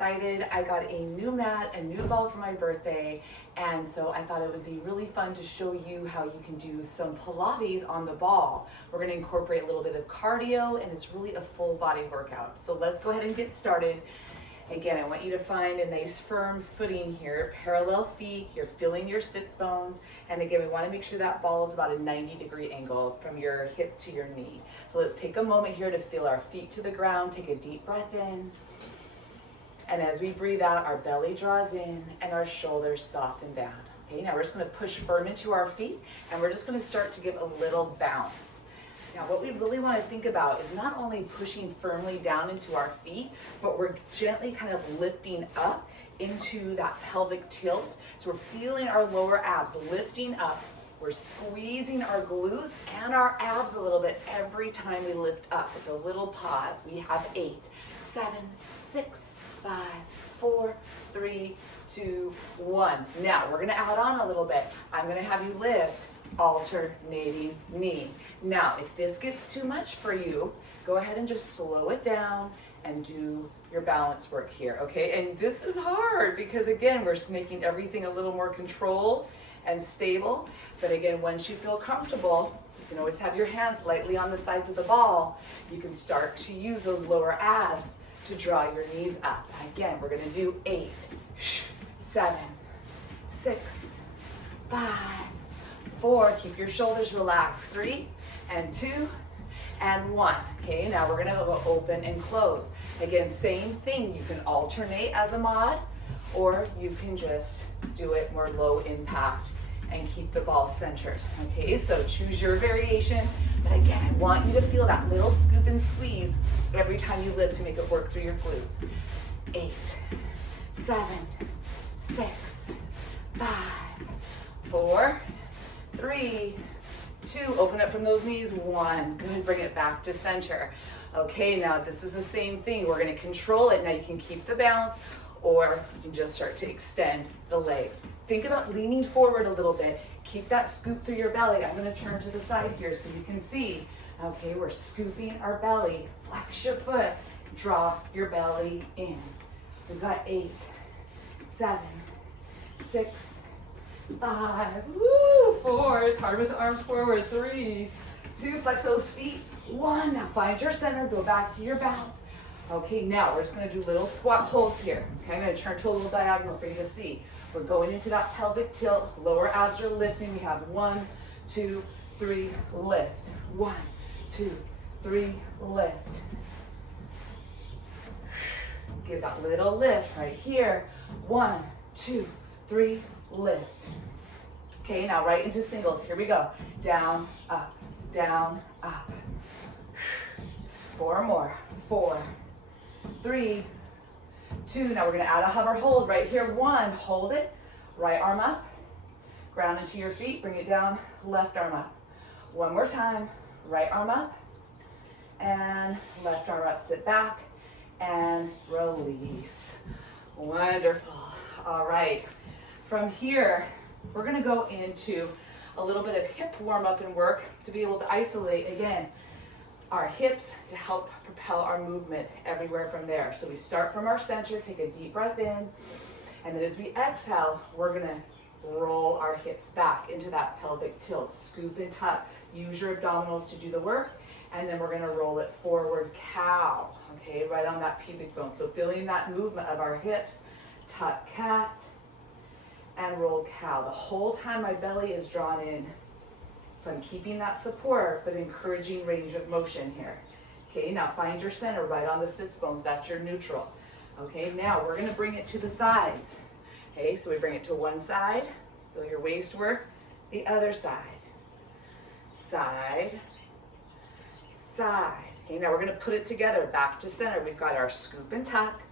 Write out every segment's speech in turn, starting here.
excited. I got a new mat, a new ball for my birthday, and so I thought it would be really fun to show you how you can do some Pilates on the ball. We're gonna incorporate a little bit of cardio, and it's really a full body workout. So let's go ahead and get started. Again, I want you to find a nice firm footing here, parallel feet, you're feeling your sits bones, and again, we want to make sure that ball is about a 90-degree angle from your hip to your knee. So let's take a moment here to feel our feet to the ground, take a deep breath in, and as we breathe out, our belly draws in and our shoulders soften down. Okay, now we're just going to push firm into our feet, and we're just going to start to give a little bounce. Now, what we really want to think about is not only pushing firmly down into our feet, but we're gently kind of lifting up into that pelvic tilt. So we're feeling our lower abs lifting up. We're squeezing our glutes and our abs a little bit every time we lift up. With a little pause, we have 8, 7, 6, 5, 4, 3, 2, 1. Now, we're going to add on a little bit. I'm going to have you lift alternating knee. Now, if this gets too much for you, go ahead and just slow it down and do your balance work here, okay? And this is hard because, again, we're making everything a little more controlled and stable. But again, once you feel comfortable, you can always have your hands lightly on the sides of the ball. You can start to use those lower abs to draw your knees up. Again, we're gonna do 8, 7, 6, 5, 4, keep your shoulders relaxed, 3, and 2, and 1. Okay, now we're gonna go open and close. Again, same thing, you can alternate as a mod, or you can just do it more low impact and keep the ball centered. Okay, so choose your variation, but again, I want you to feel that little scoop and squeeze every time you lift to make it work through your glutes. 8, 7, 6, 5, 4, 3, 2, open up from those knees, 1, good, bring it back to center. Okay, now this is the same thing, we're gonna control it. Now you can keep the balance, or you can just start to extend the legs. Think about leaning forward a little bit, keep that scoop through your belly. I'm gonna turn to the side here so you can see. Okay, we're scooping our belly, flex your foot, draw your belly in. We've got 8, 7, 6, 5, 4, it's hard with the arms forward, 3, 2, flex those feet, 1, now find your center, go back to your bounce. Okay, now we're just gonna do little squat holds here. Okay, I'm gonna turn to a little diagonal for you to see. We're going into that pelvic tilt, lower abs are lifting, we have 1, 2, 3, lift, 1, 2, 3, lift. Give that little lift right here, 1, 2, 3, lift. Okay, now right into singles. Here we go. Down, up, down, up. 4 more. 4, 3, 2. Now we're going to add a hover hold right here. 1, hold it. Right arm up. Ground into your feet. Bring it down. Left arm up. 1 more time. Right arm up. And left arm up. Sit back and release. Wonderful. All right. From here, we're gonna go into a little bit of hip warm up and work to be able to isolate, again, our hips to help propel our movement everywhere from there. So we start from our center, take a deep breath in, and then as we exhale, we're gonna roll our hips back into that pelvic tilt, scoop and tuck. Use your abdominals to do the work, and then we're gonna roll it forward, cow, okay, right on that pubic bone. So feeling that movement of our hips, tuck cat, and roll cow. The whole time my belly is drawn in. So I'm keeping that support, but encouraging range of motion here. Okay, now find your center right on the sits bones. That's your neutral. Okay, now we're gonna bring it to the sides. Okay, so we bring it to one side, feel your waist work, the other side. Side, side. Okay, now we're gonna put it together, back to center. We've got our scoop and tuck.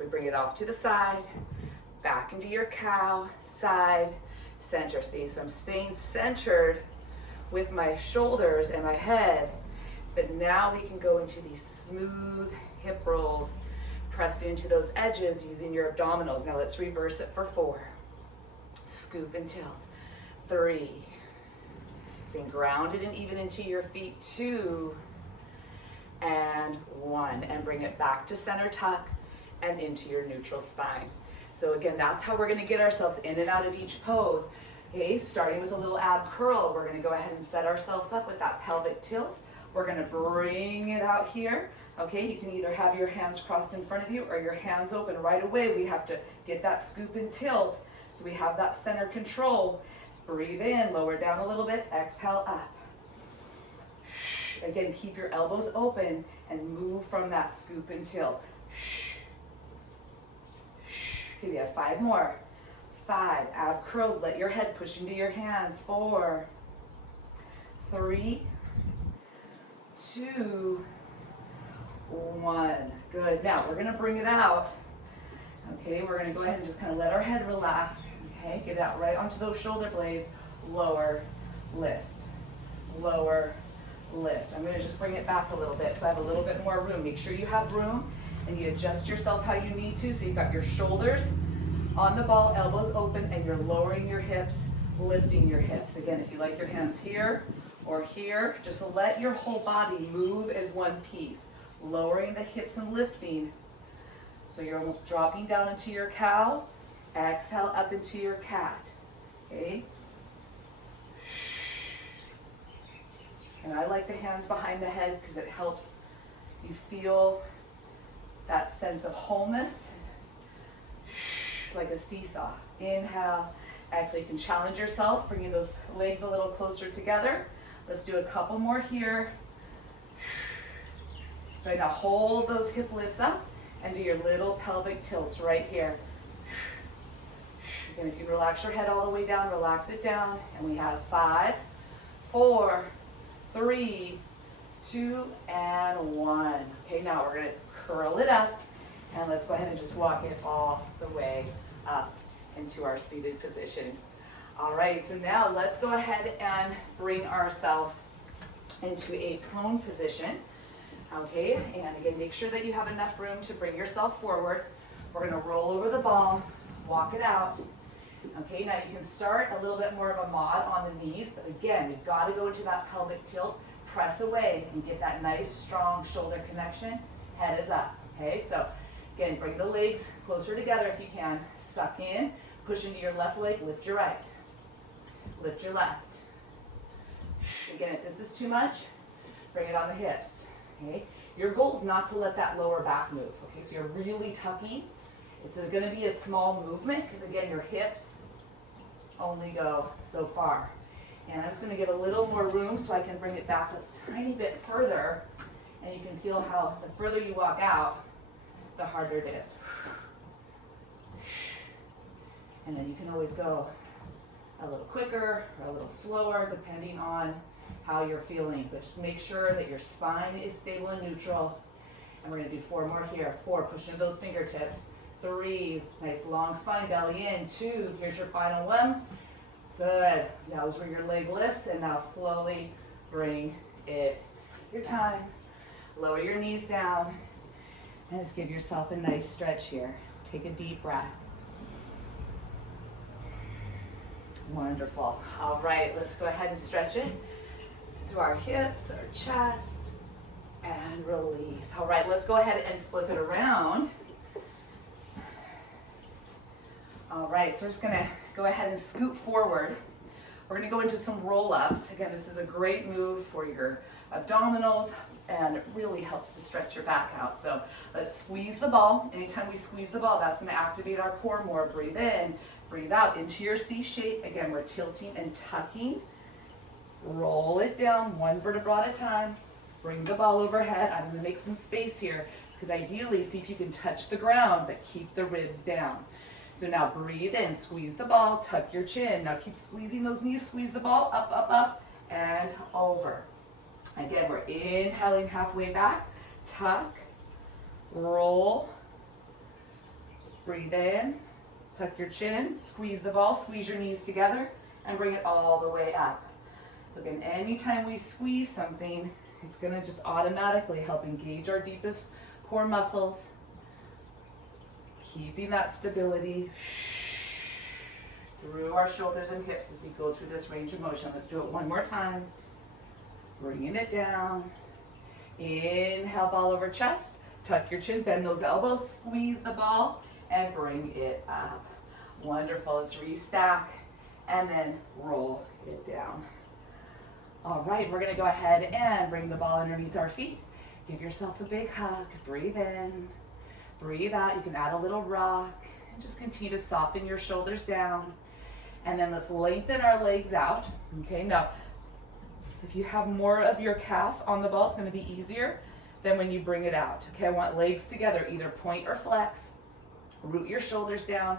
We bring it off to the side, back into your cow, side, center. See, so I'm staying centered with my shoulders and my head, but now we can go into these smooth hip rolls, press into those edges using your abdominals. Now let's reverse it for 4. Scoop and tilt. 3. Staying grounded and even into your feet. 2. And 1. And bring it back to center tuck and into your neutral spine. So again, that's how we're gonna get ourselves in and out of each pose. Okay, starting with a little ab curl, we're gonna go ahead and set ourselves up with that pelvic tilt. We're gonna bring it out here. Okay, you can either have your hands crossed in front of you or your hands open. Right away, we have to get that scoop and tilt so we have that center control. Breathe in, lower down a little bit, exhale up. Again, keep your elbows open and move from that scoop and tilt. Okay, we have 5 more. 5, ab curls, let your head push into your hands. 4, 3, 2, 1. Good, now we're gonna bring it out. Okay, we're gonna go ahead and just kind of let our head relax. Okay, get it out right onto those shoulder blades. Lower, lift, lower, lift. I'm gonna just bring it back a little bit so I have a little bit more room. Make sure you have room and you adjust yourself how you need to. So you've got your shoulders on the ball, elbows open, and you're lowering your hips, lifting your hips. Again, if you like your hands here or here, just let your whole body move as one piece. Lowering the hips and lifting. So you're almost dropping down into your cow. Exhale up into your cat. Okay? And I like the hands behind the head because it helps you feel that sense of wholeness, like a seesaw. Inhale, exhale. You can challenge yourself, bringing those legs a little closer together. Let's do a couple more here. Right now, hold those hip lifts up and do your little pelvic tilts right here. Again, if you relax your head all the way down, relax it down. And we have 5, 4, 3, 2, and 1. Okay, now we're gonna curl it up and let's go ahead and just walk it all the way up into our seated position. All right, so now let's go ahead and bring ourselves into a prone position. Okay, and again, make sure that you have enough room to bring yourself forward. We're gonna roll over the ball, walk it out. Okay, now you can start a little bit more of a mod on the knees, but again, you've gotta go into that pelvic tilt, press away, and get that nice, strong shoulder connection. Head is up, okay? So again, bring the legs closer together if you can. Suck in, push into your left leg, lift your right. Lift your left. Again, if this is too much, bring it on the hips. Okay, your goal is not to let that lower back move. Okay, so you're really tucking. It's going to be a small movement because again, your hips only go so far. And I'm just going to give a little more room so I can bring it back a tiny bit further. And you can feel how the further you walk out, the harder it is. And then you can always go a little quicker or a little slower depending on how you're feeling, but just make sure that your spine is stable and neutral. And we're gonna do 4 more here. 4, push into those fingertips. 3, nice long spine, belly in. 2, here's your final one. Good, now is where your leg lifts, and now slowly bring it, your time. Lower your knees down, and just give yourself a nice stretch here. Take a deep breath. Wonderful. All right, let's go ahead and stretch it through our hips, our chest, and release. All right, let's go ahead and flip it around. All right, so we're just gonna go ahead and scoot forward. We're gonna go into some roll-ups. Again, this is a great move for your abdominals and it really helps to stretch your back out. So let's squeeze the ball. Anytime we squeeze the ball, that's gonna activate our core more. Breathe in, breathe out into your C shape. Again, we're tilting and tucking. Roll it down, 1 vertebra at a time. Bring the ball overhead. I'm gonna make some space here because ideally, see if you can touch the ground, but keep the ribs down. So now breathe in, squeeze the ball, tuck your chin. Now keep squeezing those knees, squeeze the ball, up, up, up, and over. Again, we're inhaling halfway back, tuck, roll, breathe in, tuck your chin, squeeze the ball, squeeze your knees together, and bring it all the way up. So again, anytime we squeeze something, it's gonna just automatically help engage our deepest core muscles, keeping that stability through our shoulders and hips as we go through this range of motion. Let's do it one more time. Bringing it down. Inhale, ball over chest. Tuck your chin, bend those elbows, squeeze the ball, and bring it up. Wonderful. Let's restack and then roll it down. All right, we're gonna go ahead and bring the ball underneath our feet. Give yourself a big hug. Breathe in, breathe out. You can add a little rock and just continue to soften your shoulders down. And then let's lengthen our legs out. Okay, now if you have more of your calf on the ball, it's gonna be easier than when you bring it out. Okay, I want legs together, either point or flex. Root your shoulders down.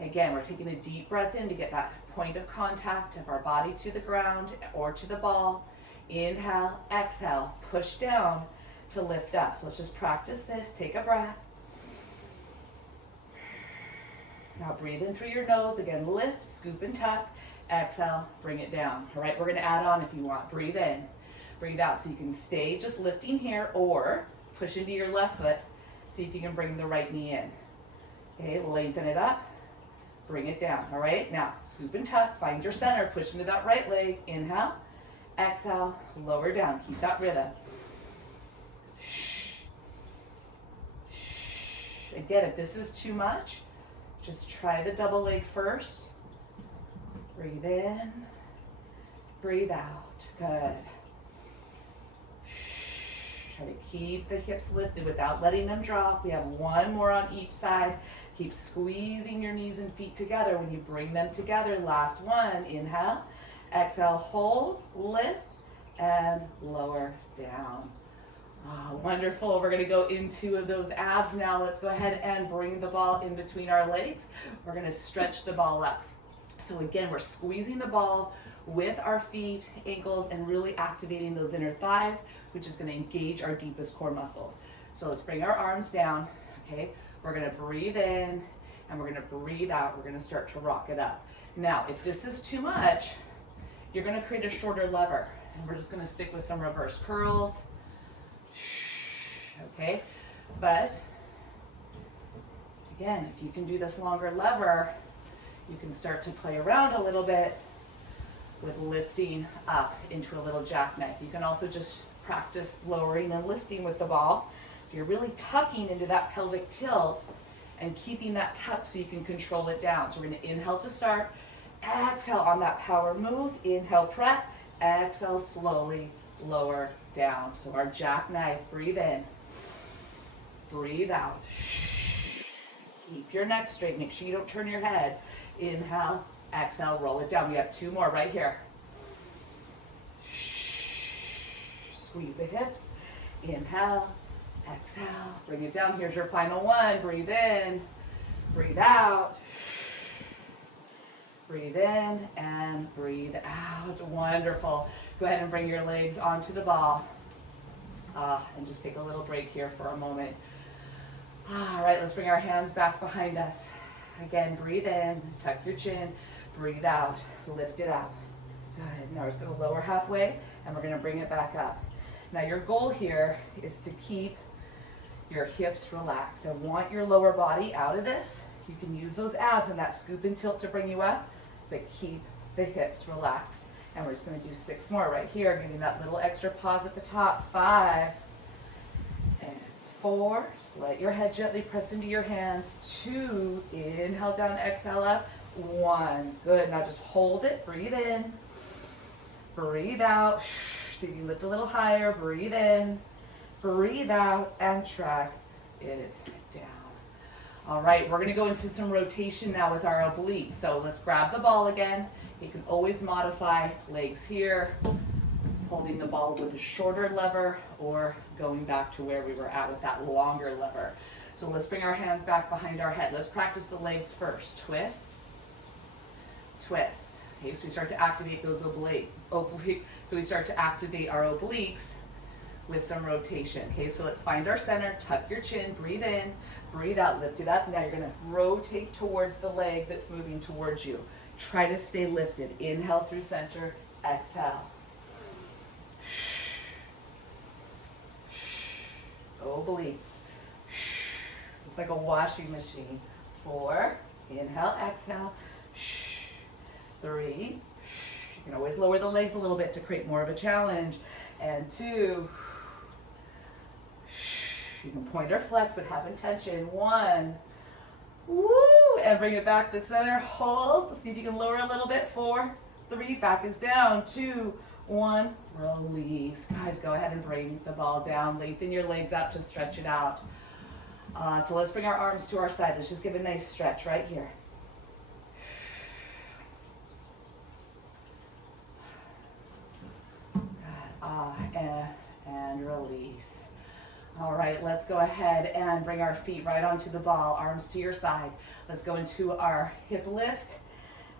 Again, we're taking a deep breath in to get that point of contact of our body to the ground or to the ball. Inhale, exhale, push down to lift up. So let's just practice this. Take a breath. Now breathe in through your nose. Again, lift, scoop and tuck. Exhale, bring it down. All right, we're gonna add on if you want. Breathe in, breathe out. So you can stay just lifting here or push into your left foot. See if you can bring the right knee in. Okay, lengthen it up. Bring it down, all right? Now, scoop and tuck, find your center, push into that right leg. Inhale, exhale, lower down. Keep that rhythm. Again, if this is too much, just try the double leg first. Breathe in, breathe out. Good. Try to keep the hips lifted without letting them drop. We have one more on each side. Keep squeezing your knees and feet together when you bring them together. Last one, inhale, exhale, hold, lift, and lower down. Oh, wonderful. We're gonna go into those abs now. Let's go ahead and bring the ball in between our legs. We're gonna stretch the ball up. So again, we're squeezing the ball with our feet, ankles, and really activating those inner thighs, which is gonna engage our deepest core muscles. So let's bring our arms down, okay? We're gonna breathe in and we're gonna breathe out. We're gonna start to rock it up. Now, if this is too much, you're gonna create a shorter lever. And we're just gonna stick with some reverse curls. Okay, but again, if you can do this longer lever, you can start to play around a little bit with lifting up into a little jackknife. You can also just practice lowering and lifting with the ball. So you're really tucking into that pelvic tilt and keeping that tuck so you can control it down. So we're gonna inhale to start, exhale on that power move, inhale prep, exhale slowly lower down. So our jackknife, breathe in, breathe out. Keep your neck straight, make sure you don't turn your head. Inhale, exhale, roll it down. We have two more right here. Squeeze the hips, inhale, exhale, bring it down. Here's your final one. Breathe in, breathe out. Breathe in and breathe out. Wonderful. Go ahead and bring your legs onto the ball. And just take a little break here for a moment. All right, let's bring our hands back behind us. Again, breathe in, tuck your chin, breathe out, lift it up. Good. Now we're just going to lower halfway and we're going to bring it back up. Now your goal here is to keep your hips relaxed. I want your lower body out of this. You can use those abs and that scoop and tilt to bring you up, but keep the hips relaxed. And we're just going to do 6 more right here, getting that little extra pause at the top. 5 and 4. Just let your head gently press into your hands. 2, inhale down, exhale up. 1, good. Now just hold it, breathe in, breathe out. So you lift a little higher, breathe in, breathe out, and track it down. All right, we're gonna go into some rotation now with our obliques. So let's grab the ball again. You can always modify legs here, holding the ball with a shorter lever or going back to where we were at with that longer lever. So let's bring our hands back behind our head. Let's practice the legs first. Twist, twist. Okay, so we start to activate those oblique. So we start to activate our obliques with some rotation. Okay, so let's find our center, tuck your chin, breathe in, breathe out, lift it up. Now you're gonna rotate towards the leg that's moving towards you. Try to stay lifted. Inhale through center, exhale. Obliques. It's like a washing machine. 4, inhale, exhale. 3, you can always lower the legs a little bit to create more of a challenge. And 2, You can point or flex, but have intention. 1, woo, and bring it back to center. Hold. See if you can lower a little bit. 4, 3, back is down. 2, 1, release. Good. Go ahead and bring the ball down. Lengthen your legs out to stretch it out. So let's bring our arms to our side. Let's just give a nice stretch right here. And release. All right, let's go ahead and bring our feet right onto the ball, arms to your side. Let's go into our hip lift,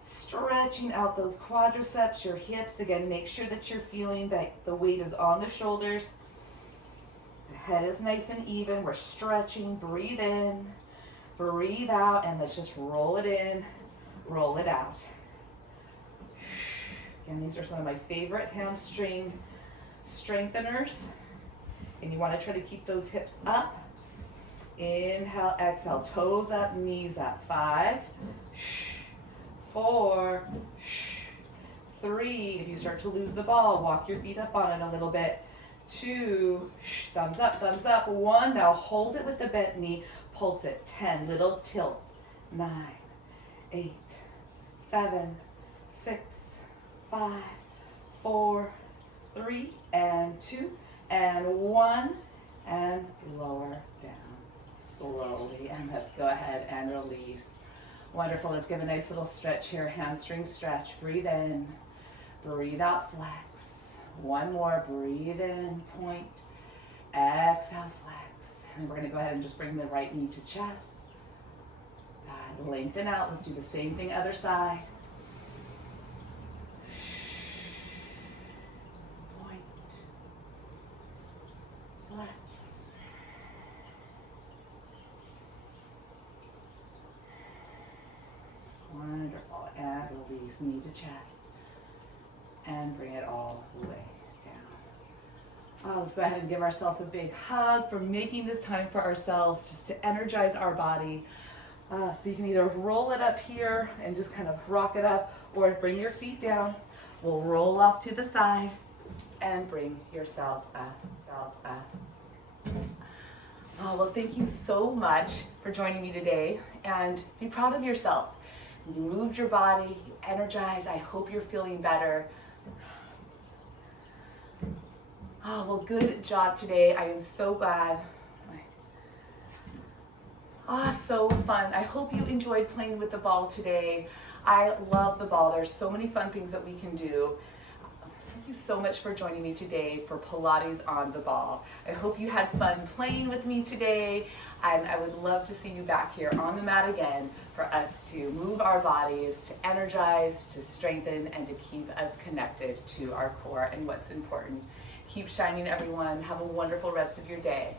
stretching out those quadriceps, your hips. Again, make sure that you're feeling that the weight is on the shoulders. The head is nice and even. We're stretching. Breathe in, breathe out, and let's just roll it in, roll it out. Again, these are some of my favorite hamstring strengtheners. And you want to try to keep those hips up. Inhale, exhale, toes up, knees up. 5, 4, 3. If you start to lose the ball, walk your feet up on it a little bit. 2, thumbs up, thumbs up. 1, now hold it with the bent knee, pulse it. 10, little tilts. 9, 8, 7, 6, 5, 4, 3, and 2, and 1, and lower down slowly. And let's go ahead and release. Wonderful. Let's give a nice little stretch here. Hamstring stretch. Breathe in, breathe out, flex. 1 more. Breathe in, point. Exhale, flex. And we're going to go ahead and just bring the right knee to chest. Lengthen out. Let's do the same thing other side. Flex. Wonderful. And release, knee to chest. And bring it all the way down. Let's go ahead and give ourselves a big hug for making this time for ourselves, just to energize our body. So you can either roll it up here and just kind of rock it up, or bring your feet down. We'll roll off to the side and bring yourself up, self up. Well, thank you so much for joining me today, and be proud of yourself. You moved your body, you energized. I hope you're feeling better. Well, good job today. I am so glad. So fun. I hope you enjoyed playing with the ball today. I love the ball. There's so many fun things that we can do. Thank you so much for joining me today for Pilates on the ball. I hope you had fun playing with me today, and I would love to see you back here on the mat again for us to move our bodies, to energize, to strengthen, and to keep us connected to our core and what's important. Keep shining, everyone. Have a wonderful rest of your day.